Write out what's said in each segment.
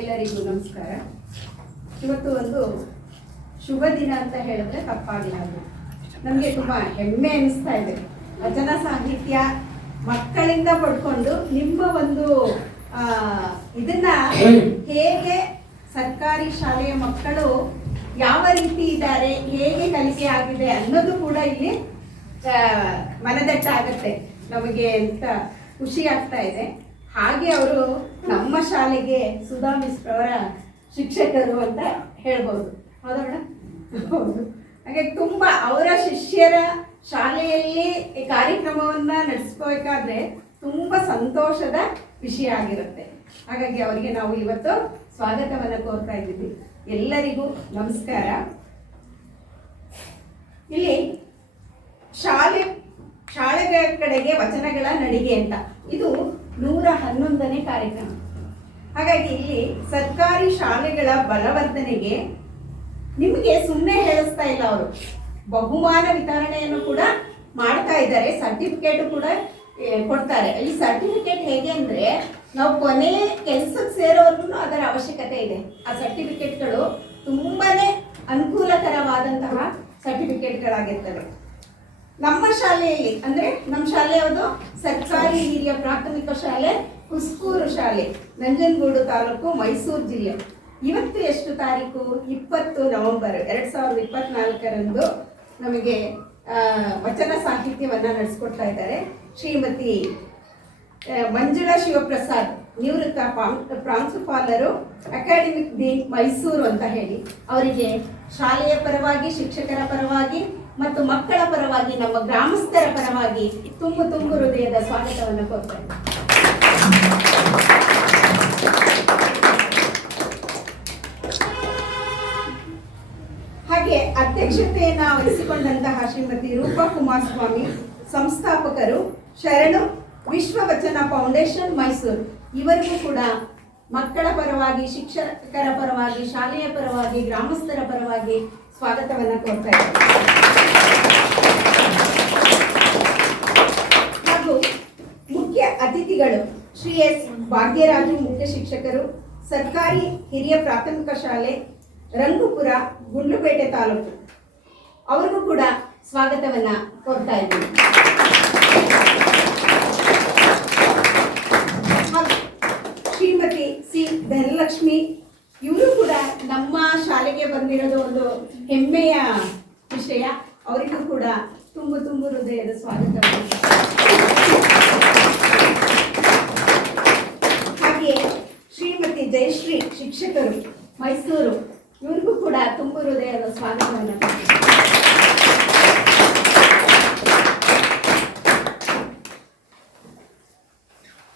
ಎಲ್ಲರಿಗೂ ನಮಸ್ಕಾರ. ಇವತ್ತು ಒಂದು ಶುಭ ದಿನ ಅಂತ ಹೇಳಿದ್ರೆ ತಪ್ಪಾಗಲಾರದು ನಮಗೆ ತುಂಬ ಹೆಮ್ಮೆ ಅನಿಸ್ತಾ ಇದೆ. ವಚನ ಸಾಹಿತ್ಯ ಮಕ್ಕಳಿಂದ ಪಡ್ಕೊಂಡು ನಿಮ್ಮ ಒಂದು ಇದನ್ನ ಹೇಗೆ ಸರ್ಕಾರಿ ಶಾಲೆಯ ಮಕ್ಕಳು ಯಾವ ರೀತಿ ಇದ್ದಾರೆ, ಹೇಗೆ ಕಲಿಕೆ ಆಗಿದೆ ಅನ್ನೋದು ಕೂಡ ಇಲ್ಲಿ ಮನದಟ್ಟ ಆಗತ್ತೆ ನಮಗೆ ಅಂತ ಖುಷಿ ಆಗ್ತಾ ಇದೆ. ಹಾಗೆ ಅವರು ನಮ್ಮ ಶಾಲೆಗೆ ಸುಧಾ ಮಿಸ್ ಅವರ ಶಿಕ್ಷಕರು ಅಂತ ಹೇಳ್ಬೋದು. ಹೌದಾ ಹೌದು. ಹಾಗೆ ತುಂಬ ಅವರ ಶಿಷ್ಯರ ಶಾಲೆಯಲ್ಲಿ ಈ ಕಾರ್ಯಕ್ರಮವನ್ನ ನಡೆಸ್ಕೋಬೇಕಾದ್ರೆ ತುಂಬ ಸಂತೋಷದ ವಿಷಯ ಆಗಿರುತ್ತೆ. ಹಾಗಾಗಿ ಅವರಿಗೆ ನಾವು ಇವತ್ತು ಸ್ವಾಗತವನ್ನು ಕೋರ್ತಾ ಇದ್ದೀವಿ. ಎಲ್ಲರಿಗೂ ನಮಸ್ಕಾರ. ಇಲ್ಲಿ ಶಾಲೆ, ಶಾಲೆಗಳ ಕಡೆಗೆ ವಚನಗಳ ನಡಿಗೆ ಅಂತ. ಇದು ನೂರ ಹನ್ನೊಂದನೇ ಕಾರ್ಯಕ್ರಮ. ಹಾಗಾಗಿ ಇಲ್ಲಿ ಸರ್ಕಾರಿ ಶಾಲೆಗಳ ಬಲವರ್ಧನೆಗೆ ನಿಮಗೆ ಸುಮ್ಮನೆ ಹೇಳಿಸ್ತಾ ಇಲ್ಲ ಅವರು. ಬಹುಮಾನ ವಿತರಣೆಯನ್ನು ಕೂಡ ಮಾಡ್ತಾ ಇದ್ದಾರೆ. ಸರ್ಟಿಫಿಕೇಟ್ ಕೂಡ ಕೊಡ್ತಾರೆ. ಈ ಸರ್ಟಿಫಿಕೇಟ್ ಹೇಗೆ ಅಂದ್ರೆ ನಾವು ಕೊನೆ ಕೆಲಸಕ್ಕೆ ಸೇರೋವರೆಗೂ ಅದರ ಅವಶ್ಯಕತೆ ಇದೆ. ಆ ಸರ್ಟಿಫಿಕೇಟ್ಗಳು ತುಂಬಾನೇ ಅನುಕೂಲಕರವಾದಂತಹ ಸರ್ಟಿಫಿಕೇಟ್ಗಳಾಗಿರ್ತವೆ. ನಮ್ಮ ಶಾಲೆಯಲ್ಲಿ, ಅಂದ್ರೆ ನಮ್ಮ ಶಾಲೆ ಯಾವುದು? ಸರ್ಕಾರಿ ಹಿರಿಯ ಪ್ರಾಥಮಿಕ ಶಾಲೆ, ಕುಸ್ಕೂರು ಶಾಲೆ, ನಂಜನಗೂಡು ತಾಲೂಕು, ಮೈಸೂರು ಜಿಲ್ಲೆ. ಇವತ್ತು ಎಷ್ಟು ತಾರೀಕು? ಇಪ್ಪತ್ತು ನವೆಂಬರ್, ಎರಡ್ ಸಾವಿರದ ಇಪ್ಪತ್ನಾಲ್ಕರಂದು ನಮಗೆ ವಚನ ಸಾಹಿತ್ಯವನ್ನ ನಡೆಸ್ಕೊಡ್ತಾ ಇದ್ದಾರೆ. ಶ್ರೀಮತಿ ಮಂಜುಳಾ ಶಿವಪ್ರಸಾದ್ ನಿವೃತ್ತ ಪ್ರಾಂ- ಪ್ರಾಂಶುಪಾಲರು, ಅಕಾಡೆಮಿಕ್ ಡೀನ್ ಮೈಸೂರು ಅಂತ ಹೇಳಿ. ಅವರಿಗೆ ಶಾಲೆಯ ಪರವಾಗಿ, ಶಿಕ್ಷಕರ ಪರವಾಗಿ ಮತ್ತು ಮಕ್ಕಳ ಪರವಾಗಿ, ನಮ್ಮ ಗ್ರಾಮಸ್ಥರ ಪರವಾಗಿ ತುಂಬು ತುಂಬು ಹೃದಯದ ಸ್ವಾಗತವನ್ನು ಕೊಡ್ತೇನೆ. ಹಾಗೆ ಅಧ್ಯಕ್ಷತೆಯನ್ನ ವಹಿಸಿಕೊಂಡಂತಹ ಶ್ರೀಮತಿ ರೂಪಾ ಕುಮಾರಸ್ವಾಮಿ, ಸಂಸ್ಥಾಪಕರು ಶರಣು ವಿಶ್ವ ವಚನ ಫೌಂಡೇಶನ್ ಮೈಸೂರು ಇವರಿಗೂ ಕೂಡ ಮಕ್ಕಳ ಪರವಾಗಿ, ಶಿಕ್ಷಕರ ಪರವಾಗಿ, ಶಾಲೆಯ ಪರವಾಗಿ, ಗ್ರಾಮಸ್ಥರ ಪರವಾಗಿ ಸ್ವಾಗತವನ್ನು ಕೋರ್ತಾ ಇದ್ದೀವಿ ಹಾಗೂ ಮುಖ್ಯ ಅತಿಥಿಗಳು ಶ್ರೀ ಎಸ್ ಭಾಗ್ಯರಾಜು ಮುಖ್ಯ ಶಿಕ್ಷಕರು, ಸರ್ಕಾರಿ ಹಿರಿಯ ಪ್ರಾಥಮಿಕ ಶಾಲೆ, ರಂಗುಪುರ, ಗುಂಡ್ಲುಪೇಟೆ ತಾಲೂಕು. ಅವರಿಗೂ ಕೂಡ ಸ್ವಾಗತವನ್ನ ಕೋರ್ತಾ ಇದ್ದೀನಿ ಹಾಗೂ ಶ್ರೀಮತಿ ಸಿ ಧನಲಕ್ಷ್ಮಿ ಇವರು ಕೂಡ ನಮ್ಮ ಶಾಲೆಗೆ ಬಂದಿರೋದು ಒಂದು ಹೆಮ್ಮೆಯ ವಿಷಯ. ಅವರಿಗೂ ಕೂಡ ತುಂಬು ತುಂಬು ಹೃದಯದ ಸ್ವಾಗತ ಹಾಗೆ ಶ್ರೀಮತಿ ಜಯಶ್ರೀ ಶಿಕ್ಷಕರು, ಮೈಸೂರು, ಇವ್ರಿಗೂ ಕೂಡ ತುಂಬು ಹೃದಯದ ಸ್ವಾಗತವನ್ನು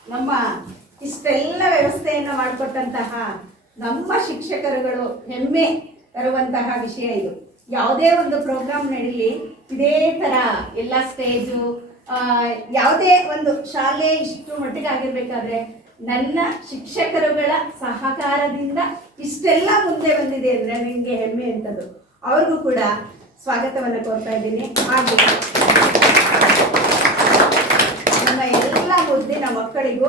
ನಮ್ಮ ಇಷ್ಟೆಲ್ಲ ವ್ಯವಸ್ಥೆಯನ್ನು ಮಾಡಿಕೊಟ್ಟಂತಹ ನಮ್ಮ ಶಿಕ್ಷಕರುಗಳು ಹೆಮ್ಮೆ ತರುವಂತಹ ವಿಷಯ ಇದು. ಯಾವುದೇ ಒಂದು ಪ್ರೋಗ್ರಾಮ್ ನಡೀಲಿ ಇದೇ ಥರ ಎಲ್ಲ ಸ್ಟೇಜು ಯಾವುದೇ ಒಂದು ಶಾಲೆ ಇಷ್ಟು ಮಟ್ಟಿಗೆ ಆಗಿರ್ಬೇಕಾದ್ರೆ ನನ್ನ ಶಿಕ್ಷಕರುಗಳ ಸಹಕಾರದಿಂದ ಇಷ್ಟೆಲ್ಲ ಮುಂದೆ ಬಂದಿದೆ ಅಂದರೆ ನಿಮಗೆ ಹೆಮ್ಮೆ ಅಂತದ್ದು ಅವ್ರಿಗೂ ಕೂಡ ಸ್ವಾಗತವನ್ನು ಕೋರ್ತಾ ಇದ್ದೀನಿ. ಹಾಗೆ ನಮ್ಮ ಎಲ್ಲ ಮುದ್ದಿನ ಮಕ್ಕಳಿಗೂ